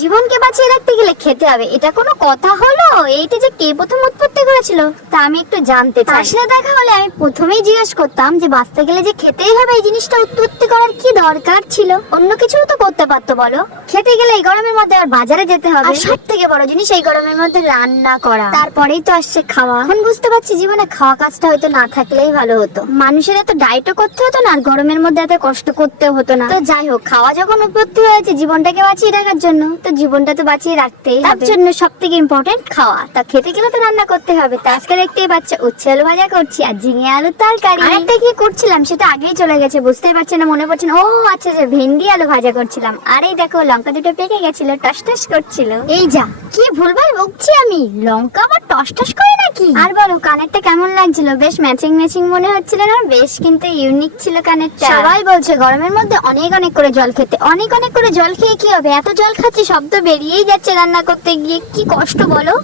জীবনকে বাঁচিয়ে রাখতে গেলে খেতে হবে, এটা কোনো কথা হলো? এইটা যে কে প্রথম উৎপত্তি করেছিল তা আমি একটু জানতে চাই। তার সাথে দেখা হলে আমি প্রথমেই জিজ্ঞেস করতাম যে বাঁচতে গেলে যে খেতেই হবে, এই জিনিসটা উৎপত্তি করার কি দরকার ছিল? অন্য কিছুও তো করতে পারতো বলো। খেতে গেলে এই গরমের মধ্যে আর বাজারে যেতে হবে, আর সব থেকে বড় জিনিস এই গরমের মধ্যে রান্না করা, তারপরেই তো আসছে খাওয়া। এখন বুঝতে পারছি জীবনে খাওয়া কাজটা হয়তো না থাকলেই ভালো হতো। মানুষের এত ডায়েটও করতে হতো না, আর গরমের মধ্যে এত কষ্ট করতেও হতো না। তো যাই হোক, খাওয়া যখন উৎপত্তি হয়েছে জীবনটাকে বাঁচিয়ে রাখার জন্য, তো জীবনটা তো বাঁচিয়ে রাখতেই হবে। তার জন্য সব থেকে ইম্পর্টেন্ট খাওয়া। তা খেতে গেলে তো রান্না করতে হবে। তা আজকে দেখতেই পাচ্ছ উচ্ছে আলু ভাজা করছি আর ঝিঙে আলুর তরকারি। আরেকটা কি করছিলাম সেটা আগেই চলে গেছে, বুঝতেই পারছি না, মনে পড়ছে না। ও আচ্ছা, যে ভেন্ডি আলু ভাজা করছিলাম। আর এই দেখো লঙ্কা দুটো পেকে গেছিল, টস টস করছিল। এই যা, কি ভুলভাল বকছি আমি, লঙ্কা আবার টস টস করে নাকি? আর বলো, কানেরটা কেমন লাগছিল? বেশ ম্যাচিং ম্যাচিং মনে হচ্ছিল না? বেশ কিন্তু ইউনিক ছিল কানেরটা। সবাই বলছে গরমের মধ্যে অনেক অনেক করে জল খেতে। অনেক অনেক করে জল খেয়ে কি হবে? এত জল খাচ্ছি শব্দ বেরিয়েই যাচ্ছে রান্না করতে গিয়ে, কি কষ্ট বলো।